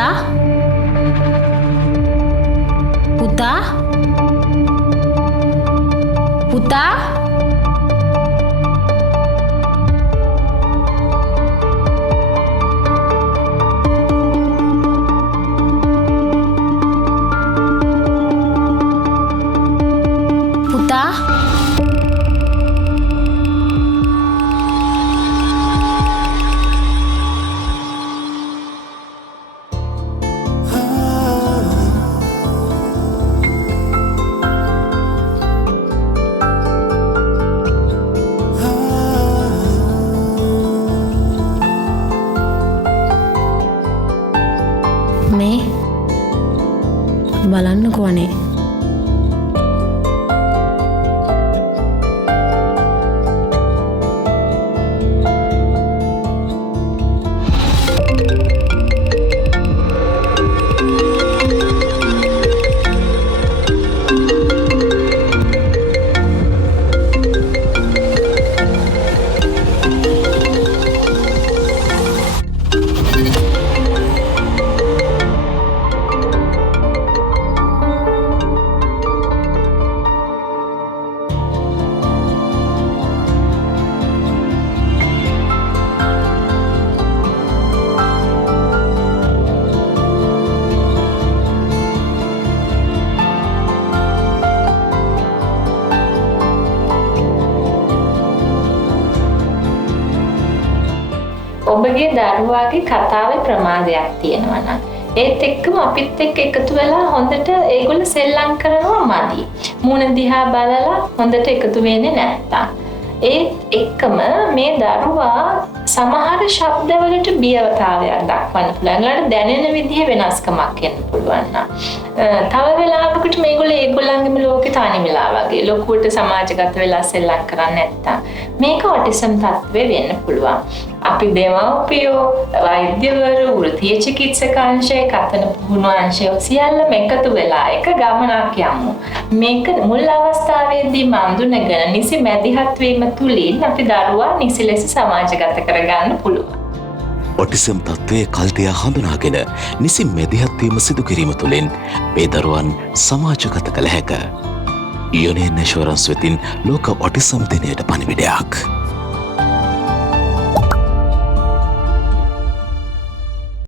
පුතා පුතා පුතා පුතා මේ බලන්නකෝ අනේ ඔබගේ දරුවාගේ කතාවේ ප්‍රමාදයක් තියෙනවා නම් ඒත් එක්කම අපිත් එක්ක එකතු වෙලා හොඳට ඒගොල්ලෝ සෙල්ලම් කරනවා මදි. මූණ දිහා බලලා හොඳට එකතු වෙන්නේ නැත්තම්. ඒත් එක්කම මේ දරුවා සමහර ශබ්දවලට බියවතාවයක් දක්වන්න පුළුවන්. ඒගොල්ලන්ට දැනෙන විදිහ වෙනස්කමක් එන්න පුළුවන්. තව වෙලාවකට මේගොල්ලෝ ඒගොල්ලන්ගේම ලෝකේ තනි වෙලා වගේ ලොකුවට සමාජගත වෙලා සෙල්ලම් කරන්නේ නැත්තම් මේක ඔටිසම් තත්ත්වෙ වෙන්න පුළුවන්. අපි දෙමව්පියෝ, වෛද්‍යවරු, වෘත්තීය චිකිත්සකාංශය, කතන පුහුණු අංශය සියල්ලම එකතු වෙලා එක ගමනක් යමු. මේක මුල් අවස්ථාවේදී මඳුනගෙන නිසි මැදිහත් වීම තුලින් අපි දරුවා නිසි ලෙස සමාජගත කරගන්න පුළුවන්. ඔටිසම් තත්ත්වයේ කල්තියා හඳුනාගෙන නිසි මැදිහත් වීම සිදු කිරීම තුළින් මේ දරුවන් සමාජගත කළ හැක. යුනියන් ඉන්ෂුරන්ස් වෙතින් ලෝක ඔටිසම් දිනයට පණිවිඩයක්.